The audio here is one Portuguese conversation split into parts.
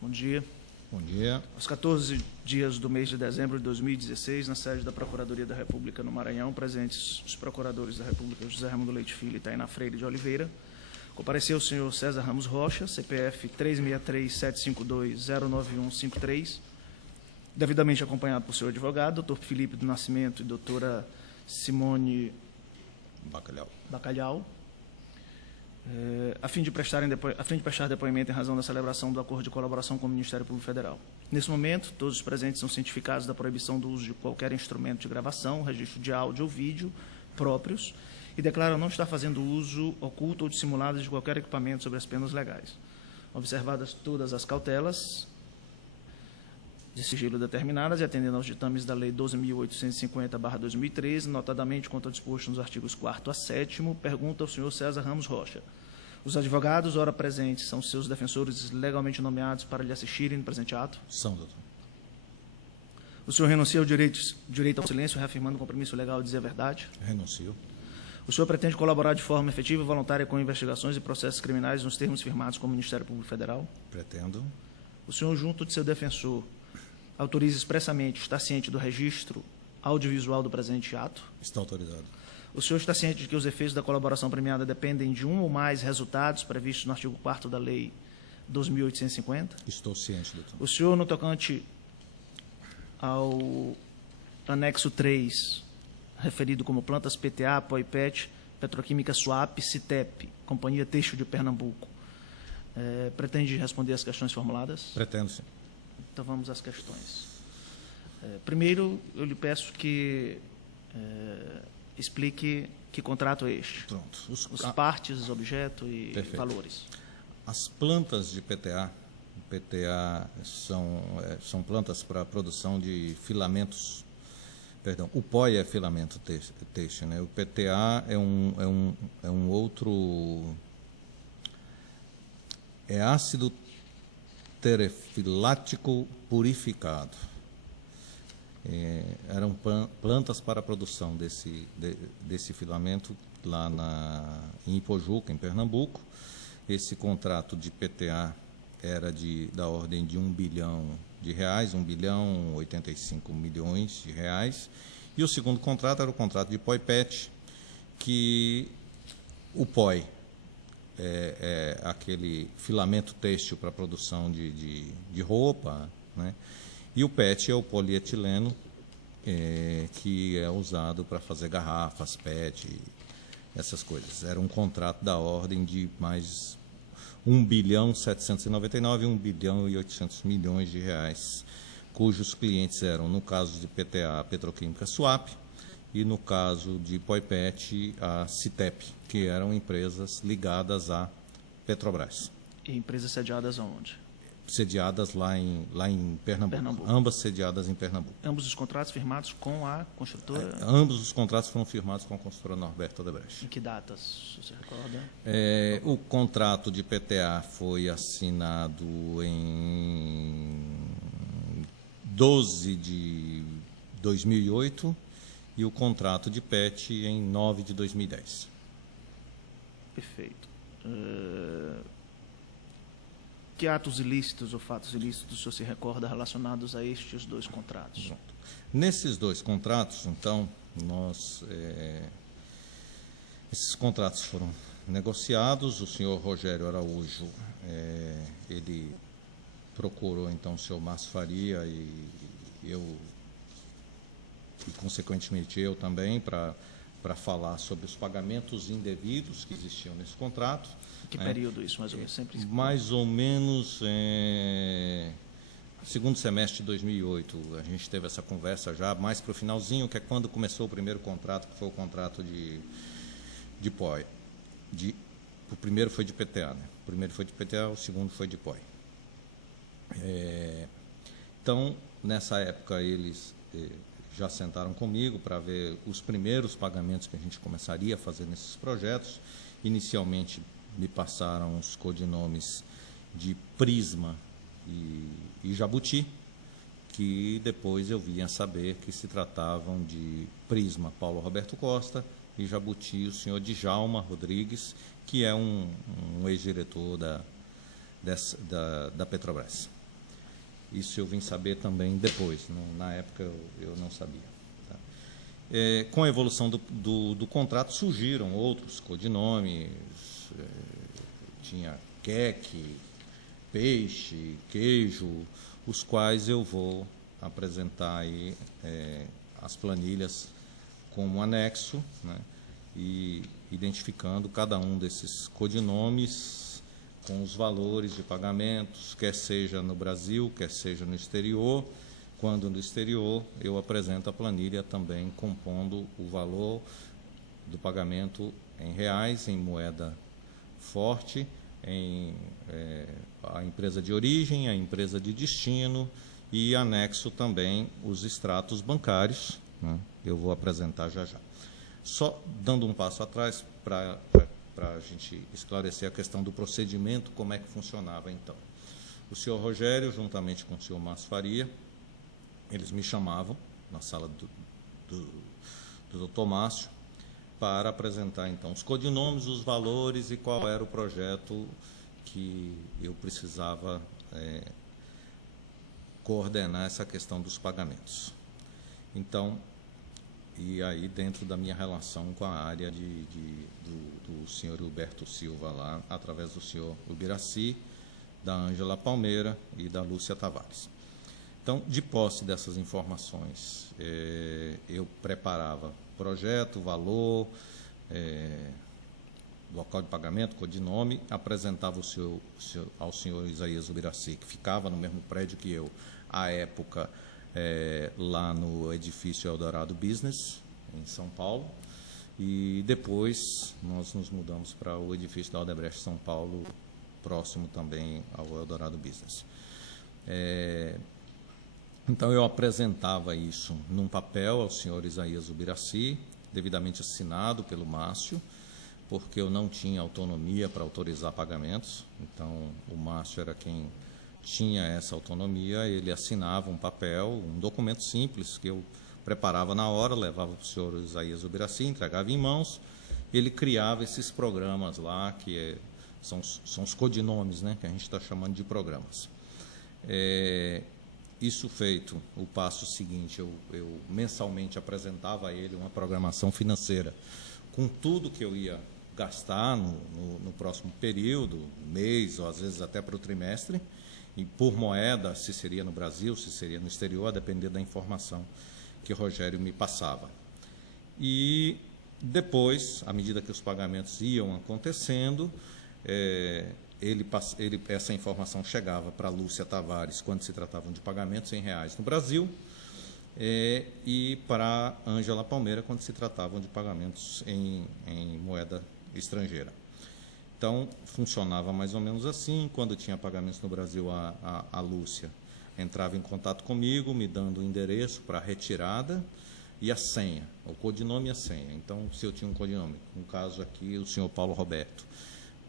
Bom dia. Bom dia. Aos 14 dias do mês de dezembro de 2016, na sede da Procuradoria da República no Maranhão, presentes os procuradores da República José Raimundo Leite Filho e Tainá Freire de Oliveira, compareceu o senhor César Ramos Rocha, CPF 363-752-09153, devidamente acompanhado por seu advogado, doutor Felipe do Nascimento e doutora Simone Bacalhau, a fim de prestar depoimento em razão da celebração do acordo de colaboração com o Ministério Público Federal. Nesse momento, todos os presentes são cientificados da proibição do uso de qualquer instrumento de gravação, registro de áudio ou vídeo próprios e declaram não estar fazendo uso oculto ou dissimulado de qualquer equipamento sob as penas legais. Observadas todas as cautelas de sigilo determinadas e atendendo aos ditames da Lei 12.850/2013, notadamente quanto ao disposto nos artigos 4º a 7º, pergunta ao senhor César Ramos Rocha. Os advogados, ora presentes, são seus defensores legalmente nomeados para lhe assistirem no presente ato? São, doutor. O senhor renuncia ao direito ao silêncio, reafirmando o compromisso legal de dizer a verdade? Renuncio. O senhor pretende colaborar de forma efetiva e voluntária com investigações e processos criminais nos termos firmados com o Ministério Público Federal? Pretendo. O senhor, junto de seu defensor, autoriza expressamente, está ciente do registro audiovisual do presente ato? Está autorizado. O senhor está ciente de que os efeitos da colaboração premiada dependem de um ou mais resultados previstos no artigo 4º da Lei 12.850? Estou ciente, doutor. O senhor, no tocante ao anexo 3, referido como plantas PTA, POIPET, Petroquímica Suap, Citep, Companhia Têxtil de Pernambuco, pretende responder às questões formuladas? Pretendo, sim. Então vamos às questões. Primeiro, eu lhe peço que explique que contrato é este. Pronto. Os partes, objeto e Perfeito. valores. As plantas de PTA são plantas para a produção de filamentos. Perdão, o POI é filamento têxtil, né? O PTA é um outro. É ácido terefilático purificado. Eram plantas para a produção desse filamento lá em Ipojuca, em Pernambuco. Esse contrato de PTA era da ordem de R$1 bilhão, R$1.085 milhões. E o segundo contrato era o contrato de POIPET, que o POI é aquele filamento têxtil para a produção de roupa, né? E o PET é o polietileno, que é usado para fazer garrafas, PET, essas coisas. Era um contrato da ordem de mais R$1.799 e R$1.800 milhões, cujos clientes eram, no caso de PTA, a Petroquímica Suap, e no caso de POIPET, a Citep, que eram empresas ligadas à Petrobras. E empresas sediadas aonde? Sediadas lá em Pernambuco. Ambas sediadas em Pernambuco. Ambos os contratos firmados com a construtora? Ambos os contratos foram firmados com a construtora Norberto Odebrecht. Em que datas, você recorda? O contrato de PTA foi assinado em 12 de 2008 e o contrato de PET em 9 de 2010. Perfeito. Que atos ilícitos ou fatos ilícitos o senhor se recorda relacionados a estes dois contratos? Pronto. Nesses dois contratos, então, esses contratos foram negociados. O senhor Rogério Araújo, ele procurou, então, o senhor Márcio Faria e consequentemente, eu também, para falar sobre os pagamentos indevidos que existiam nesse contrato. Que período isso, mais ou menos? Sempre... Mais ou menos segundo semestre de 2008. A gente teve essa conversa já mais para o finalzinho, que é quando começou o primeiro contrato, que foi o contrato de POI. O primeiro foi de PTA, né? O primeiro foi de PTA, o segundo foi de POI. Então, nessa época, eles já sentaram comigo para ver os primeiros pagamentos que a gente começaria a fazer nesses projetos. Inicialmente, me passaram os codinomes de Prisma e Jabuti, que depois eu vinha saber que se tratavam de Prisma Paulo Roberto Costa e Jabuti o senhor Djalma Rodrigues, que é um ex-diretor da Petrobras. Isso eu vim saber também depois, na época eu não sabia. Tá? Com a evolução do contrato surgiram outros codinomes, tinha queque, peixe, queijo, os quais eu vou apresentar aí as planilhas como anexo, né, e identificando cada um desses codinomes com os valores de pagamentos, quer seja no Brasil, quer seja no exterior. Quando no exterior, eu apresento a planilha também compondo o valor do pagamento em reais, em moeda forte, a empresa de origem, a empresa de destino e anexo também os extratos bancários, né? Eu vou apresentar já já. Só dando um passo atrás para a gente esclarecer a questão do procedimento, como é que funcionava então. O senhor Rogério, juntamente com o senhor Márcio Faria, eles me chamavam na sala do doutor Márcio para apresentar então os codinomes, os valores e qual era o projeto que eu precisava coordenar essa questão dos pagamentos. Então, e aí dentro da minha relação com a área do senhor Hilberto Silva lá, através do senhor Ubiraci, da Ângela Palmeira e da Lúcia Tavares. Então, de posse dessas informações, eu preparava projeto, valor, local de pagamento, codinome, apresentava ao senhor Isaías Ubiraci, que ficava no mesmo prédio que eu, à época, lá no edifício Eldorado Business, em São Paulo, e depois nós nos mudamos para o edifício da Odebrecht São Paulo, próximo também ao Eldorado Business. Então, eu apresentava isso num papel ao senhor Isaías Ubiraci, devidamente assinado pelo Márcio, porque eu não tinha autonomia para autorizar pagamentos, então o Márcio era quem tinha essa autonomia, ele assinava um papel, um documento simples que eu preparava na hora, levava para o senhor Isaías Ubiraci, entregava em mãos, ele criava esses programas lá, que são os codinomes, né, que a gente está chamando de programas. Isso feito, o passo seguinte, eu mensalmente apresentava a ele uma programação financeira com tudo que eu ia gastar no próximo período, mês, ou às vezes até para o trimestre, e por moeda, se seria no Brasil, se seria no exterior, a depender da informação que o Rogério me passava. E depois, à medida que os pagamentos iam acontecendo, essa informação chegava para a Lúcia Tavares, quando se tratavam de pagamentos em reais no Brasil, e para a Ângela Palmeira, quando se tratavam de pagamentos em moeda estrangeira. Então, funcionava mais ou menos assim. Quando tinha pagamentos no Brasil, a Lúcia entrava em contato comigo, me dando o endereço para a retirada e a senha, o codinome e a senha. Então, se eu tinha um codinome, no caso aqui, o senhor Paulo Roberto,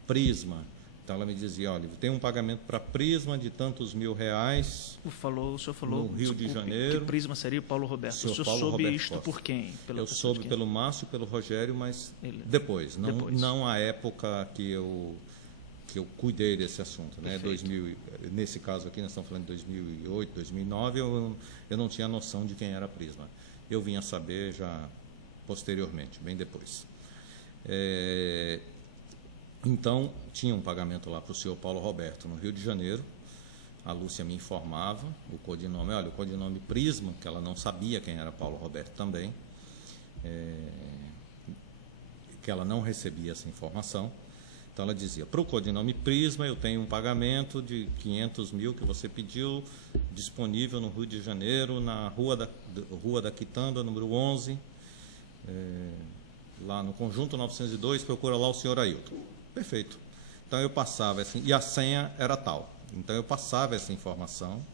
Prisma, então ela me dizia, olha, tem um pagamento para Prisma de tantos R$1.000. O senhor falou no Rio de Janeiro. Que Prisma seria o Paulo Roberto. O senhor Paulo soube Roberto isto Costa. por quem? Eu soube pelo Márcio, pelo Rogério, mas depois. Depois. Não a época que eu cuidei desse assunto. Né? Nesse caso aqui, nós estamos falando de 2008, 2009, eu não tinha noção de quem era a Prisma. Eu vim a saber já posteriormente, bem depois. Então, tinha um pagamento lá para o senhor Paulo Roberto, no Rio de Janeiro. A Lúcia me informava o codinome. Olha, o codinome Prisma, que ela não sabia quem era Paulo Roberto também, que ela não recebia essa informação. Então, ela dizia, para o codinome Prisma, eu tenho um pagamento de 500 mil que você pediu, disponível no Rio de Janeiro, na Rua da Quitanda, número 11, lá no Conjunto 902, procura lá o senhor Ailton. Perfeito. Então, eu passava assim, e a senha era tal. Então, eu passava essa informação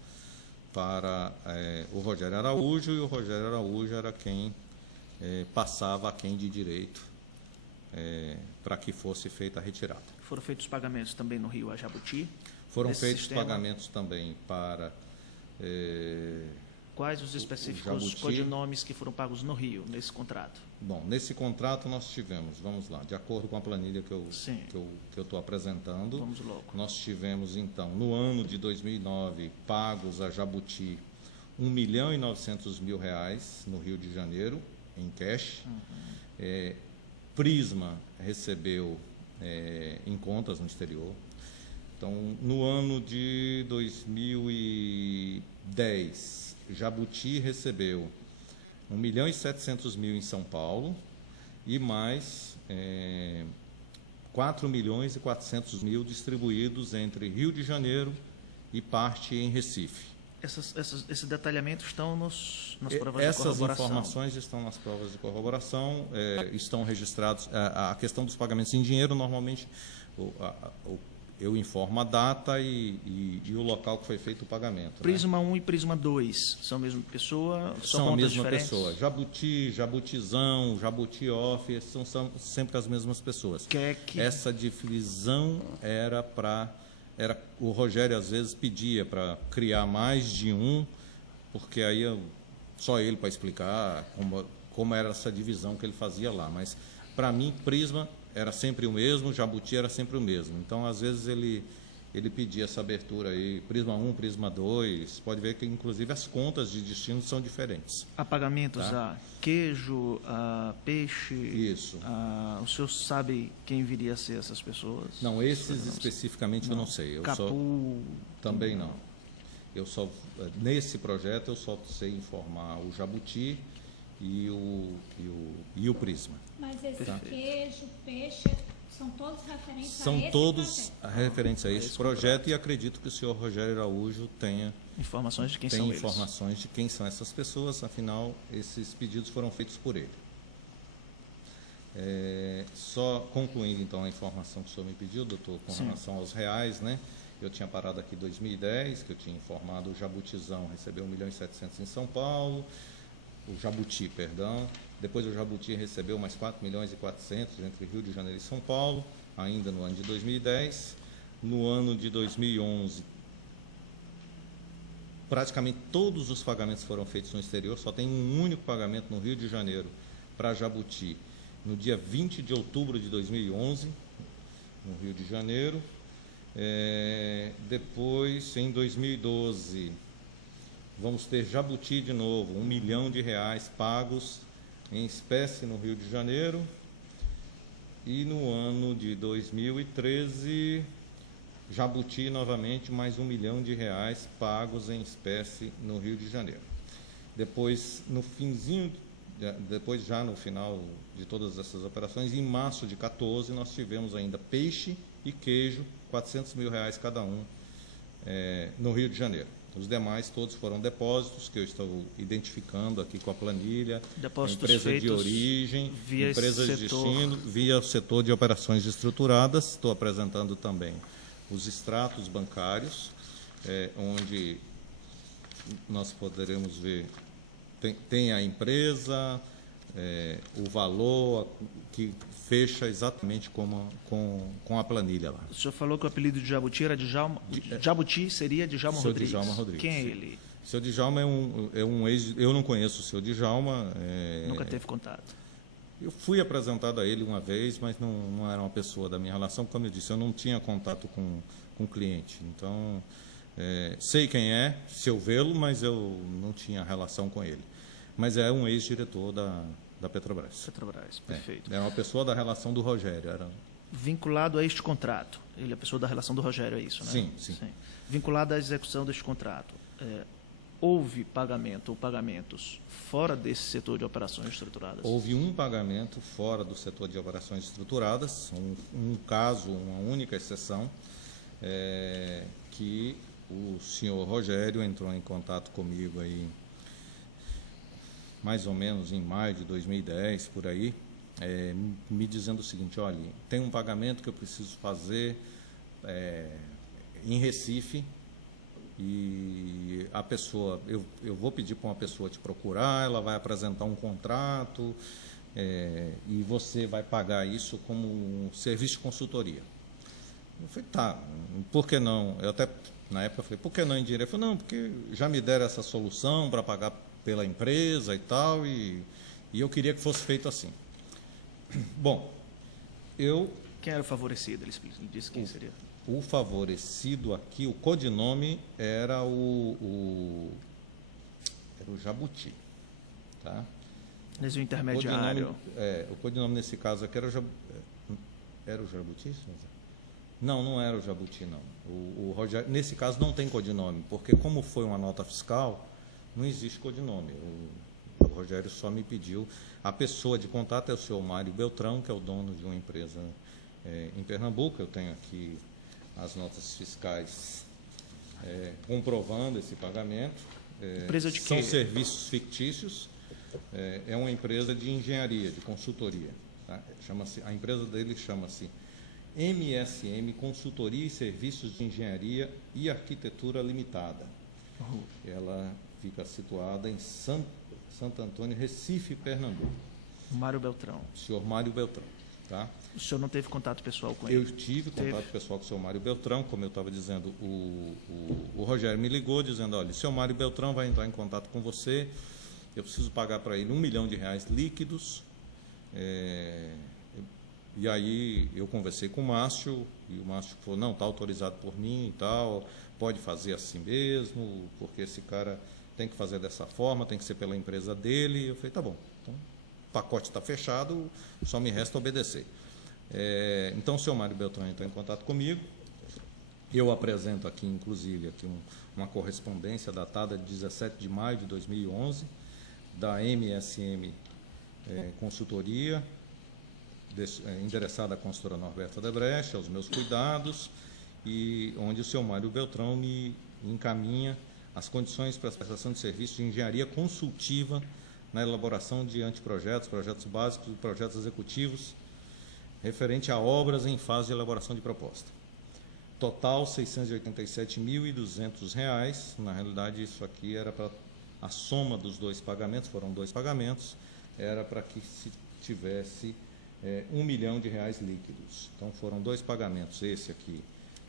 para o Rogério Araújo, e o Rogério Araújo era quem passava a quem de direito para que fosse feita a retirada. Foram feitos pagamentos também no Rio a Jabuti? Foram feitos pagamentos também para Quais os específicos Jabuti. codinomes que foram pagos no Rio, nesse contrato? Bom, nesse contrato nós tivemos, vamos lá, de acordo com a planilha que eu estou apresentando, Vamos logo. nós tivemos, então, no ano de 2009, pagos a Jabuti R$1.900.000 no Rio de Janeiro, em cash. Prisma recebeu em contas no exterior. Então, no ano de 2010, Jabuti recebeu R$1.700.000 em São Paulo e mais R$4.400.000 distribuídos entre Rio de Janeiro e parte em Recife. Esse detalhamento estão nas provas de corroboração. Essas informações estão nas provas de corroboração, estão registrados. A questão dos pagamentos em dinheiro, normalmente, eu informo a data e o local que foi feito o pagamento. Prisma 1 e Prisma 2 são a mesma pessoa? São a mesma diferentes? pessoa. Jabuti, Jabutizão, Jabuti Off, são sempre as mesmas pessoas. Essa divisão era para... o Rogério, às vezes, pedia para criar mais de um, porque aí só ele para explicar como era essa divisão que ele fazia lá. Mas, para mim, Prisma era sempre o mesmo, Jabuti era sempre o mesmo. Então, às vezes, ele pedia essa abertura aí, Prisma 1, Prisma 2. Pode ver que, inclusive, as contas de destino são diferentes. Há pagamentos a queijo, a peixe? Isso. O senhor sabe quem viria a ser essas pessoas? Não, esses especificamente eu não sei. Também não. Nesse projeto, eu só sei informar o Jabuti e o Prisma. Mas esse queijo, peixe, são todos referentes a esse projeto? São todos projeto. referentes a esse projeto e acredito que o senhor Rogério Araújo tenha informações de quem são eles. Informações de quem são essas pessoas, afinal, esses pedidos foram feitos por ele. Só concluindo, então, a informação que o senhor me pediu, doutor, com relação aos reais, né? Eu tinha parado aqui em 2010, que eu tinha informado, o Jabutizão recebeu R$1.700.000 em São Paulo, o Jabuti, perdão. Depois o Jabuti recebeu mais R$4.400.000 entre Rio de Janeiro e São Paulo, ainda no ano de 2010. No ano de 2011, praticamente todos os pagamentos foram feitos no exterior, só tem um único pagamento no Rio de Janeiro para Jabuti, no dia 20 de outubro de 2011, no Rio de Janeiro. Depois, em 2012, vamos ter Jabuti de novo, R$1 milhão pagos em espécie no Rio de Janeiro. E no ano de 2013, Jabuti novamente, mais R$1 milhão pagos em espécie no Rio de Janeiro. Depois, já no final de todas essas operações, em março de 2014, nós tivemos ainda peixe e queijo, R$400.000 cada um, no Rio de Janeiro. Os demais todos foram depósitos que eu estou identificando aqui com a planilha, depósitos empresa de origem, empresas de destino, via o setor de operações estruturadas. Estou apresentando também os extratos bancários, onde nós poderemos ver, tem a empresa, o valor que fecha exatamente com a planilha lá. O senhor falou que o apelido de Jabuti era Djalma. Jabuti seria Djalma Rodrigues. Djalma Rodrigues. Quem é ele? O seu Djalma é um ex... Eu não conheço o seu Djalma. Nunca teve contato? Eu fui apresentado a ele uma vez, mas não era uma pessoa da minha relação. Como eu disse, eu não tinha contato com o cliente. Então, sei quem é, se eu vê-lo, mas eu não tinha relação com ele. Mas é um ex-diretor da Petrobras. Petrobras, perfeito. É uma pessoa da relação do Rogério. Vinculado a este contrato. Ele é a pessoa da relação do Rogério, é isso, né? Sim. Vinculado à execução deste contrato. Houve pagamento ou pagamentos fora desse setor de operações estruturadas? Houve um pagamento fora do setor de operações estruturadas, um caso, uma única exceção, que o senhor Rogério entrou em contato comigo aí, mais ou menos em maio de 2010, por aí, me dizendo o seguinte: olha, tem um pagamento que eu preciso fazer em Recife, e a pessoa, eu vou pedir para uma pessoa te procurar, ela vai apresentar um contrato, e você vai pagar isso como um serviço de consultoria. Eu falei, tá, por que não? Eu até, na época, falei, por que não em dinheiro? Ele falou, não, porque já me deram essa solução para pagar pela empresa e tal, e eu queria que fosse feito assim. Bom, Quem era o favorecido? Ele disse quem seria. O favorecido aqui, o codinome era o Jabuti, tá? Mas o intermediário... O codinome nesse caso aqui era o Jabuti. Era o Jabuti? Não era o Jabuti, não. O Rogério, nesse caso não tem codinome, porque como foi uma nota fiscal, não existe codinome. O Rogério só me pediu. A pessoa de contato é o senhor Mário Beltrão, que é o dono de uma empresa em Pernambuco. Eu tenho aqui as notas fiscais comprovando esse pagamento. Empresa de quê? São serviços fictícios. É uma empresa de engenharia, de consultoria. Tá? A empresa dele chama-se MSM Consultoria e Serviços de Engenharia e Arquitetura Limitada. Ela fica situada em Santo Antônio, Recife, Pernambuco. Mário Beltrão. O senhor Mário Beltrão. Tá? O senhor não teve contato pessoal com ele? Eu tive contato pessoal com o senhor Mário Beltrão, como eu estava dizendo, o Rogério me ligou dizendo, olha, o senhor Mário Beltrão vai entrar em contato com você, eu preciso pagar para ele R$1 milhão líquidos. E aí eu conversei com o Márcio, e o Márcio falou, não, está autorizado por mim e tal, pode fazer assim mesmo, porque esse cara tem que fazer dessa forma, tem que ser pela empresa dele. Eu falei, tá bom, então o pacote está fechado, só me resta obedecer. Então o senhor Mário Beltrão entrou em contato comigo, eu apresento aqui, inclusive, uma correspondência datada de 17 de maio de 2011, da MSM Consultoria, endereçada à consultora Norberto Odebrecht, aos meus cuidados, e onde o senhor Mário Beltrão me encaminha as condições para a prestação de serviço de engenharia consultiva na elaboração de anteprojetos, projetos básicos e projetos executivos referente a obras em fase de elaboração de proposta. Total, R$ 687.200. Na realidade, isso aqui era para a soma dos dois pagamentos, foram dois pagamentos, era para que se tivesse R$1 milhão líquidos. Então, foram dois pagamentos, esse aqui.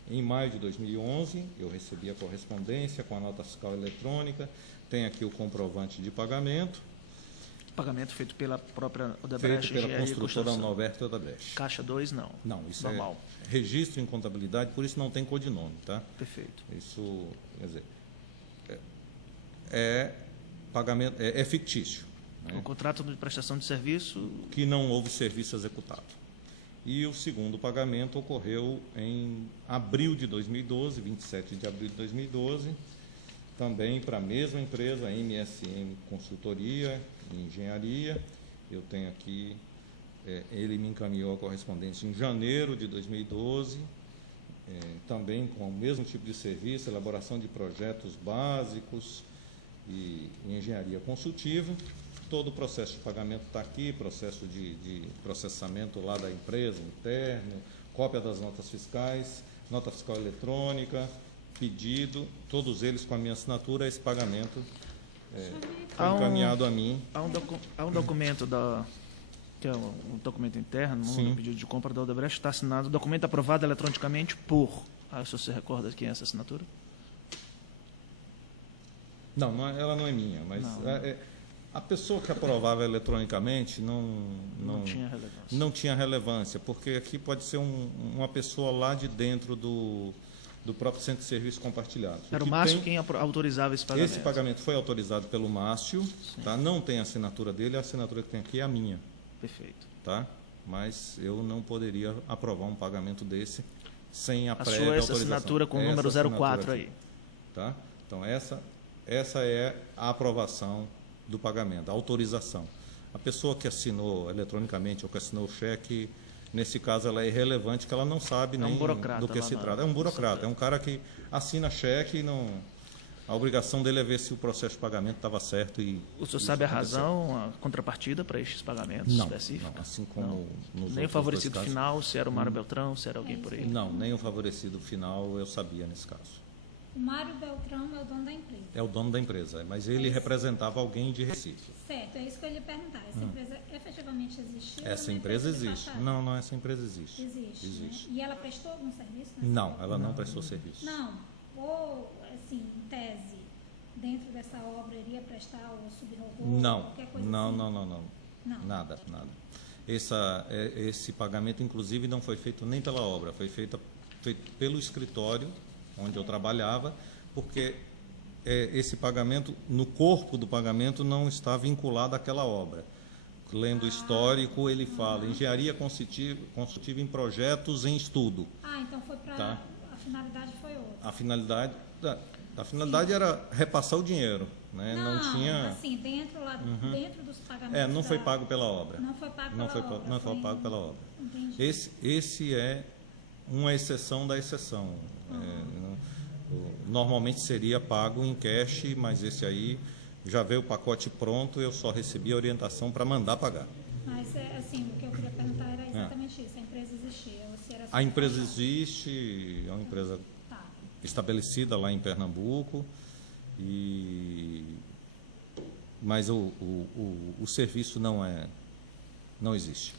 Em maio de 2011, eu recebi a correspondência com a nota fiscal eletrônica, tem aqui o comprovante de pagamento. Pagamento feito pela própria Odebrecht. Feito pela construtora Norberto Odebrecht. Caixa 2, não. Não, isso normal. É registro em contabilidade, por isso não tem codinome, tá? Perfeito. Isso, quer dizer, pagamento, é fictício. Né? O contrato de prestação de serviço... Que não houve serviço executado. E o segundo pagamento ocorreu em abril de 2012, 27 de abril de 2012, também para a mesma empresa, a MSM Consultoria e Engenharia. Eu tenho aqui, ele me encaminhou a correspondência em janeiro de 2012, também com o mesmo tipo de serviço, elaboração de projetos básicos e engenharia consultiva. Todo o processo de pagamento está aqui, processo de processamento lá da empresa, interno, cópia das notas fiscais, nota fiscal eletrônica, pedido, todos eles com a minha assinatura. Esse pagamento foi encaminhado a mim. Há um documento que é um documento interno, um pedido de compra da Odebrecht, está assinado, documento aprovado eletronicamente por... se você recorda quem é essa assinatura? Não, ela não é minha, mas... A pessoa que aprovava eletronicamente não tinha relevância, porque aqui pode ser uma pessoa lá de dentro do próprio Centro de Serviços Compartilhados. Era o Márcio quem autorizava esse pagamento? Esse pagamento foi autorizado pelo Márcio, tá? Não tem a assinatura dele, a assinatura que tem aqui é a minha. Perfeito. Tá? Mas eu não poderia aprovar um pagamento desse sem a prévia autorização. A sua assinatura com o número 04 aí. Tá? Então, essa é a aprovação do pagamento, a autorização. A pessoa que assinou eletronicamente ou que assinou o cheque, nesse caso, ela é irrelevante, que ela não sabe nem do que se trata. É um burocrata, é um cara que assina cheque e não... A obrigação dele é ver se o processo de pagamento estava certo. O senhor sabe a razão, a contrapartida para estes pagamentos específicos? Não, assim como nos nem o favorecido final, se era o Mário Beltrão, se era alguém por aí? Não, nem o favorecido final eu sabia nesse caso. O Mário Beltrão é o dono da empresa. É o dono da empresa, mas ele representava alguém de Recife. Certo, é isso que eu ia perguntar. Essa empresa efetivamente existe? Essa empresa existe. Não, essa empresa existe. Existe. Né? E ela prestou algum serviço? Não, ela não prestou serviço. Não. Ou, assim, em tese, dentro dessa obra, iria prestar o subrogou? Não, Qualquer coisa não, assim? não. Nada. Esse pagamento, inclusive, não foi feito nem pela obra, foi feito pelo escritório onde eu trabalhava, porque esse pagamento, no corpo do pagamento, não está vinculado àquela obra. Lendo o histórico, ele fala engenharia construtiva em projetos em estudo. Então foi para... Tá? A finalidade foi outra. A finalidade era repassar o dinheiro. Né? Não tinha... assim, dentro dos pagamentos... não foi pago pela obra. Não foi pago pela obra. Não foi pago pela obra. Entendi. Esse é uma exceção da exceção. Normalmente seria pago em cash, mas esse aí já veio o pacote pronto, eu só recebi a orientação para mandar pagar. Mas, assim, o que eu queria perguntar era exatamente isso. A empresa existia? Ou se era só A empresa existe, é uma empresa estabelecida lá em Pernambuco, mas o serviço não existe.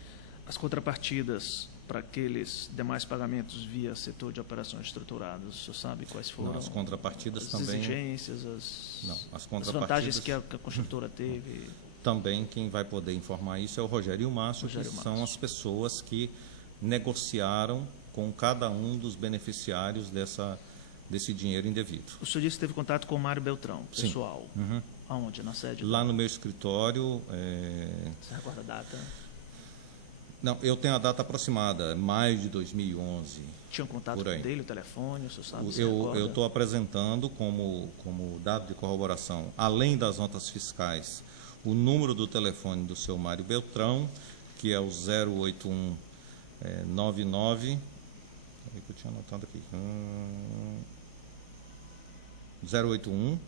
As contrapartidas para aqueles demais pagamentos via setor de operações estruturadas, o senhor sabe quais foram? Não, as contrapartidas as também... exigências, as vantagens que a construtora teve? Também quem vai poder informar isso é o Rogério e o Márcio, que são as pessoas que negociaram com cada um dos beneficiários desse dinheiro indevido. O senhor disse que teve contato com o Mário Beltrão, pessoal. Sim. Uhum. Aonde? Na sede? Lá no meu escritório. Você recorda a data? Não, eu tenho a data aproximada, maio de 2011. Tinha um contato dele, o telefone, o senhor sabe? Eu estou apresentando como dado de corroboração, além das notas fiscais, o número do telefone do seu Mário Beltrão, que é o 08199. Eu tinha anotado aqui. 081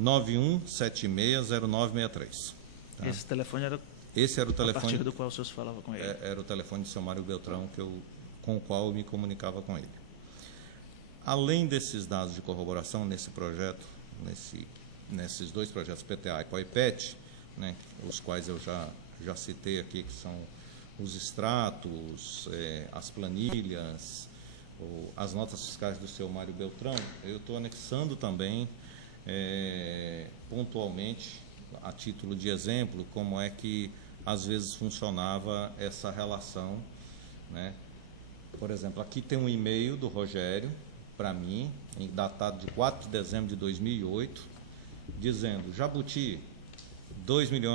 91760963. Tá? Esse telefone era... Esse era o telefone... A partir do qual o senhor falava com ele? Era o telefone do seu Mário Beltrão, com o qual eu me comunicava com ele. Além desses dados de corroboração, nesse projeto, nesses dois projetos, PTA e POIPET, né, os quais eu já citei aqui, que são os extratos, as planilhas, as notas fiscais do seu Mário Beltrão, eu estou anexando também, pontualmente, a título de exemplo, como é que às vezes funcionava essa relação, né? Por exemplo, aqui tem um e-mail do Rogério para mim, datado de 4 de dezembro de 2008, dizendo: Jabuti, 2 mil,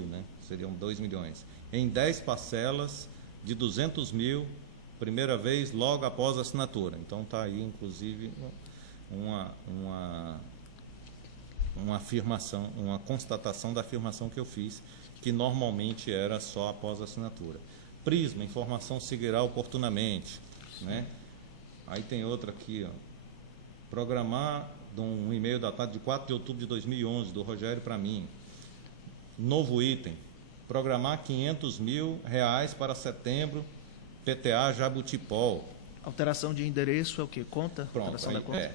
né? Seriam 2 milhões, em 10 parcelas de 200 mil, primeira vez, logo após a assinatura. Então está aí, inclusive, uma afirmação, uma constatação da afirmação que eu fiz, que normalmente era só após a assinatura. Prisma, informação seguirá oportunamente. Né? Aí tem outra aqui, ó. Programar um e-mail datado de 4 de outubro de 2011, do Rogério para mim. Novo item, programar R$500 mil para setembro, PTA Jabutipol. Alteração de endereço é o quê? Conta? Pronto, alteração aí, da conta?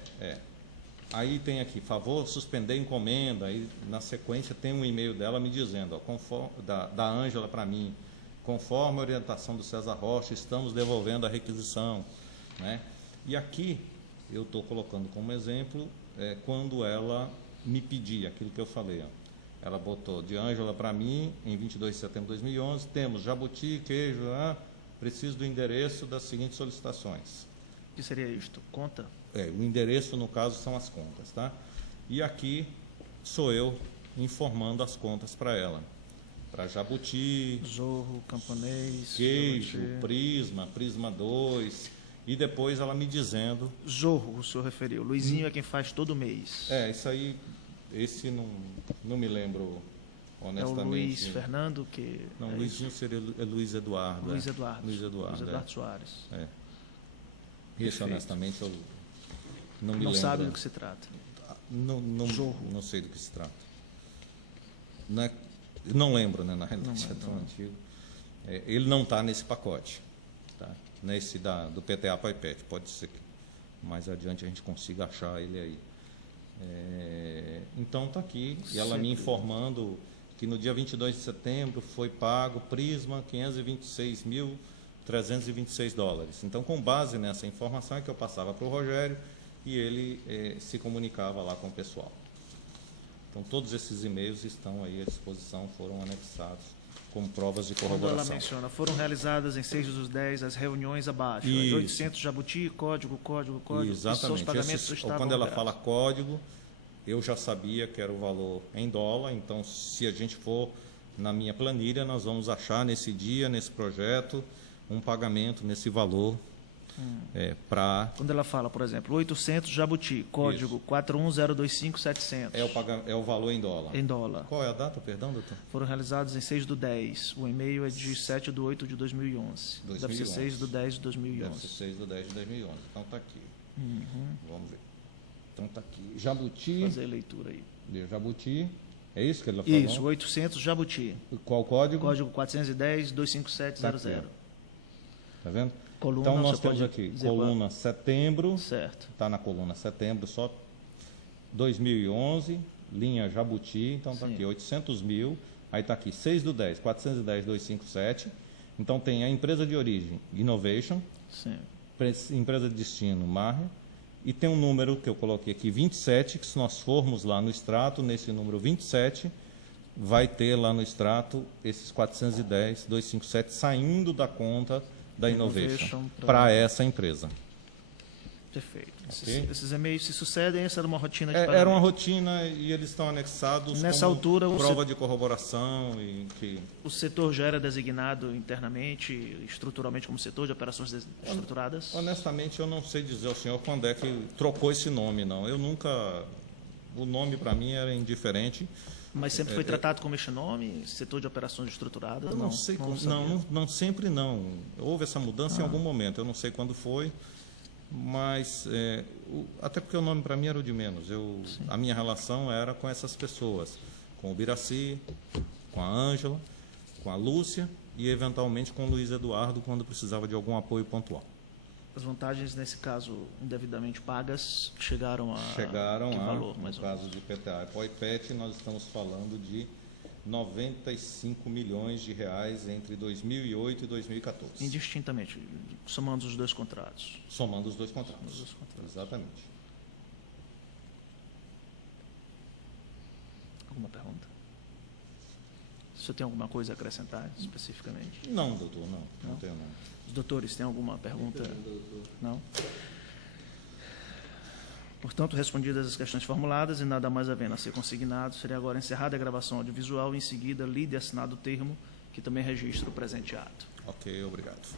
Aí tem aqui, favor, suspender encomenda. Aí na sequência tem um e-mail dela me dizendo, ó, da Ângela para mim, conforme a orientação do César Rocha, estamos devolvendo a requisição. Né? E aqui eu estou colocando como exemplo quando ela me pedia aquilo que eu falei. Ó. Ela botou de Ângela para mim, em 22 de setembro de 2011, temos jabuti, queijo, preciso do endereço das seguintes solicitações. O que seria isto? Conta? O endereço, no caso, são as contas, tá? E aqui sou eu informando as contas para ela. Para Jabuti, Zorro, Camponês, Queijo, Jabuti. Prisma 2, e depois ela me dizendo... Zorro, o senhor referiu. Luizinho é quem faz todo mês. Isso aí, esse não me lembro, honestamente. É o Luiz Fernando que... Não, Luizinho seria Luiz Eduardo. Luiz Eduardo. Luiz Eduardo Soares. Isso, honestamente, eu não me lembro. Não sabe do que se trata. Não sei do que se trata. Não lembro, né? Na realidade, é tão antigo. Ele não está nesse pacote. Tá? Nesse do PTA POIPET. Pode ser que mais adiante a gente consiga achar ele aí. Então está aqui, e ela me informando que no dia 22 de setembro foi pago Prisma $526.326. Então, com base nessa informação é que eu passava para o Rogério e ele se comunicava lá com o pessoal. Então, todos esses e-mails estão aí à disposição, foram anexados como provas de corroboração. Quando ela menciona, foram realizadas em 6/10 as reuniões abaixo, as 800 Jabuti, código, exatamente. os pagamentos estavam quando ela graves. fala código, eu já sabia que era o valor em dólar, então se a gente for na minha planilha, nós vamos achar nesse dia, nesse projeto, um pagamento nesse valor para... Quando ela fala, por exemplo, 800 Jabuti, código 41025-700. É o valor em dólar. Em dólar. Qual é a data, perdão, doutor? Foram realizados em 6/10. O e-mail é de 7/8/2011. Deve ser 6/10/2011. Deve ser 6/10/2011. Então está aqui. Vamos ver. Então está aqui. Jabuti. Fazer a leitura aí. Jabuti. É isso que ele falou? Isso, 800 Jabuti. Qual código? Código 410-25700. Está vendo? Coluna, então nós temos aqui coluna setembro. Certo. Está na coluna setembro só. 2011, linha Jabuti. Então está aqui 800 mil. Aí está aqui 6/10, 410.257. Então tem a empresa de origem, Innovation. Sim. Empresa de destino, Marre. E tem um número que eu coloquei aqui, 27, que se nós formos lá no extrato, nesse número 27, vai ter lá no extrato esses 410.257 saindo da conta da Innovation para essa empresa. Perfeito. Okay? Esses e-mails se sucedem, essa era uma rotina de pagamento. Era uma rotina e eles estão anexados nessa como altura, prova de corroboração. O setor já era designado internamente, estruturalmente, como setor de operações estruturadas? Honestamente, eu não sei dizer ao senhor quando é que trocou esse nome, não. Eu nunca... O nome, para mim, era indiferente. Mas sempre foi tratado como este nome, setor de operações estruturadas? Eu não sei como... Não, sempre não. Houve essa mudança em algum momento. Eu não sei quando foi. Mas, até porque o nome para mim era o de menos. A minha relação era com essas pessoas, com o Biraci, com a Ângela, com a Lúcia e, eventualmente, com o Luiz Eduardo, quando precisava de algum apoio pontual. As vantagens, nesse caso, indevidamente pagas, chegaram a que valor? No caso de PTA e POIPET, nós estamos falando de 95 milhões de reais entre 2008 e 2014. Indistintamente, somando os dois contratos. Somando os dois contratos. Exatamente. Alguma pergunta? O senhor tem alguma coisa a acrescentar especificamente? Não, doutor, não tenho não. Os doutores têm alguma pergunta? Não? Portanto, respondidas as questões formuladas e nada mais havendo a ser consignado, seria agora encerrada a gravação audiovisual e, em seguida, lido e assinado o termo, que também registra o presente ato. Ok, obrigado.